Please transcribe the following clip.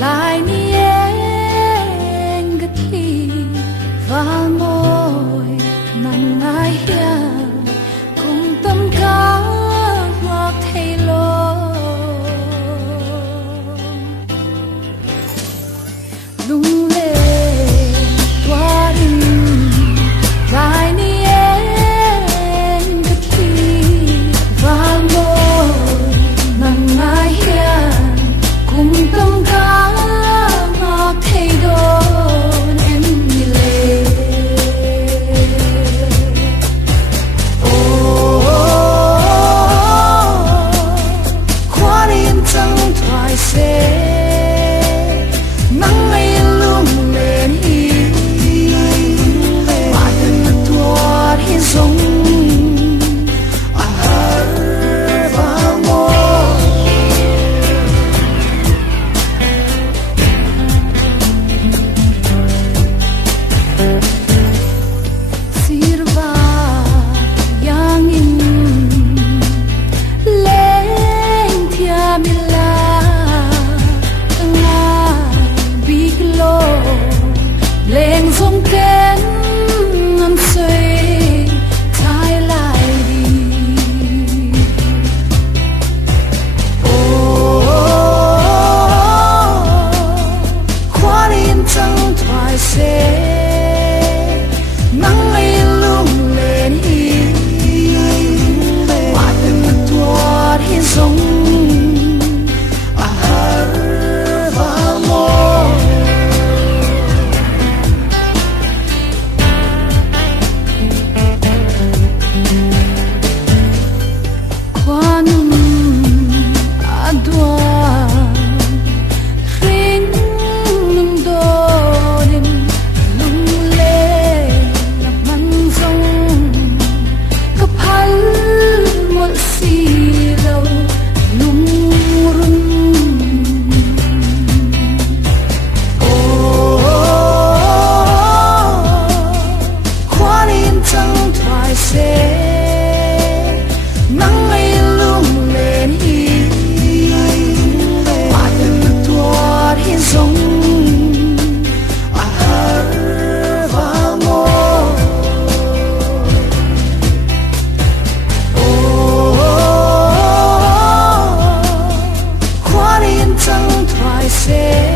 lại ni em gật đi và môi nặng ai hiền cùng tâm cá hoặc thay lo lung lên qua đi lại ni em gật đi và môi nặng ai hiền cùng tâm cá hoặc thay đồn em đi lên khoan yên chẳng thoại sẽ nắng ngày lung lên hi mà thân mặt thoát hi giống lên không kén ngân xoay thay lại đi khoan yên chẳng thoại sẽ nắng ngày lung lên hi mà từng mặt thoát hi giống nắng ngày lung lên hi mà từng mặt thoát hi giống và môi khoan yên chẳng thoại sẽ